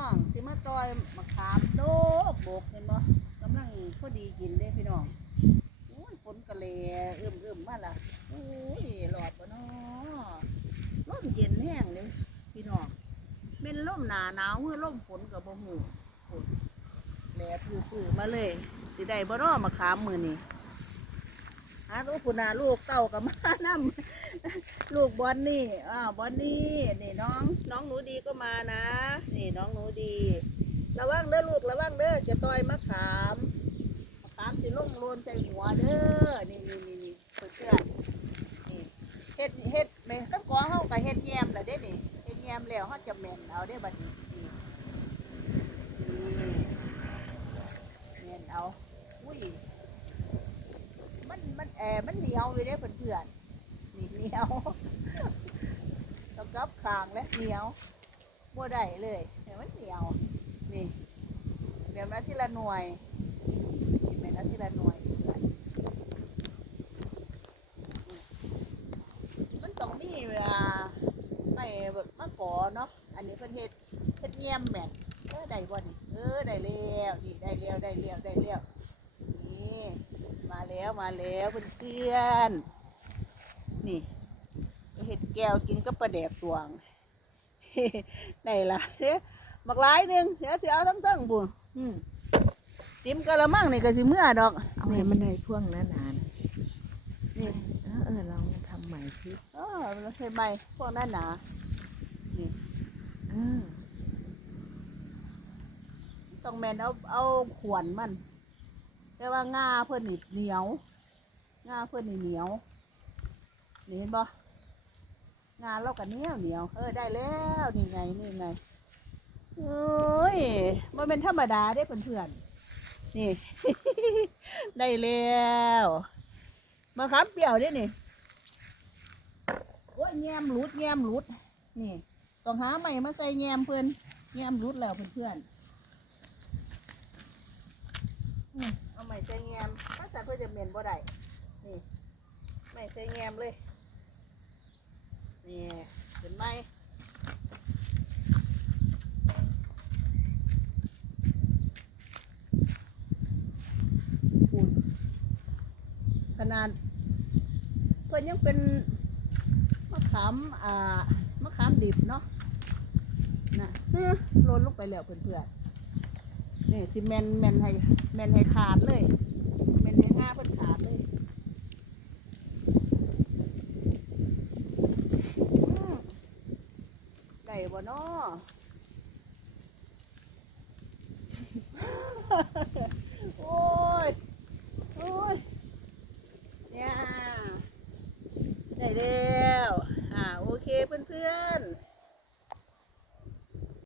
น้องสิมาต่อยมะขามโดกโบกเห็นบ่กำลังพอดีกินเด้พี่น้องโอ้ยฝนกะเลเอิ่มเอิ่มๆมาละโอ้ยหลอดบ่เนาะลมเย็นแห้งเลยพี่น้องเป็นลมหนาหนาวเมื่อลมฝนกับบ่ฮู้ฝนแหลปื้อๆมาเลยสิได้บ่เนาะมะขามมื้อนี้ หาตัวพุ่นน่ะลูกเต้ากับมานํลูกบอลนี่อ้าวบอลนี่นี่น้องน้องหนูดีก็มานะ นี่น้องหนูดี ระวังเด้อลูกระวังเด้อจะต่อยมะขามมะขามสิลงโลนใส่หัวเด้อนี่นี่นี่นี่เพื่อนๆนี่เฮ็ดเฮ็ดแม่กับกอเฮาก็เฮ็ดแยมแล้วเด้นี่เฮ็ดแยมแล้วเฮาจะแม่นเอาเด้บัดนี้นี่นี่แม่นเอาอุ้ยมันมันแอมั นเหนียวอยู่เด้เพื่อนๆนี่เหนียวต้องกับคางและเหนียวบ่ได้เลยเห็นมันเหนียวนี่เดี๋ยวนะที่ละหน่วยกินไปนะที่ละหน่วยมันต้องมีเวลาไม่แบบมะกอเนาะอันนี้เพิ่นเฮ็ดเฮ็ดเยี่ยมแม่นเออได้บ่นี่เออได้แล้วนี่ได้แล้วได้แล้วได้แล้วนี่ มาแล้วมาแล้วเพื่อนๆนี่เฮ็ดแก้วกินกับปลาแดกตวงได้ละเด้บักหลายหนึงเดี๋ยวสิเอาทั้งเทั้งบุญอืมติมกะละมังนี่ก็สิเมื่อดอกเอาให้มันได้พ่วงหนาหนานนี่เออเออลองทำใหม่สิเออเราเคยใบพวกนั้นหนานี่เออต้องแมนเอาเอาขวนมัน แต่ว่างาเพื่อนนี่เหนียวงาเพื่อนนี่เหนียวนี่เห็นบ่งานเราก็เหนียวเหนียวเออได้แล้วนี่ไงนี่ไงเอ้ยมันเป็นธรรมดาได้เพื่อนๆนี่ ได้แล้วมาขามเปรี้ยวเด้นี่โอ้ยแยมหลุดแยมหลุดนี่ต้องหาใหม่มาใส่แยมเพื่อนแยมหลุดแล้วเพื่อนๆอืม เอาใหม่ใส่แยมภาษาเพื่อจะเมนบ่ได้นี่ใหม่ใส่แยมเลยนี่เห็นไหมอุ่นขนาดเพื่อนยังเป็นมะขามอ่ามะขามดิบเนาะนะเฮ้อโรนลงไปแล้วเพื่อนๆ นี่สิแมนแมนให้แมนให้ขาดเลยแมนให้ห้าเพิ่นขาดเลยได้บ่น้อโอ้ย โอ้ย เนี่ยได้แล้ว อ่า โอเคเพื่อนๆ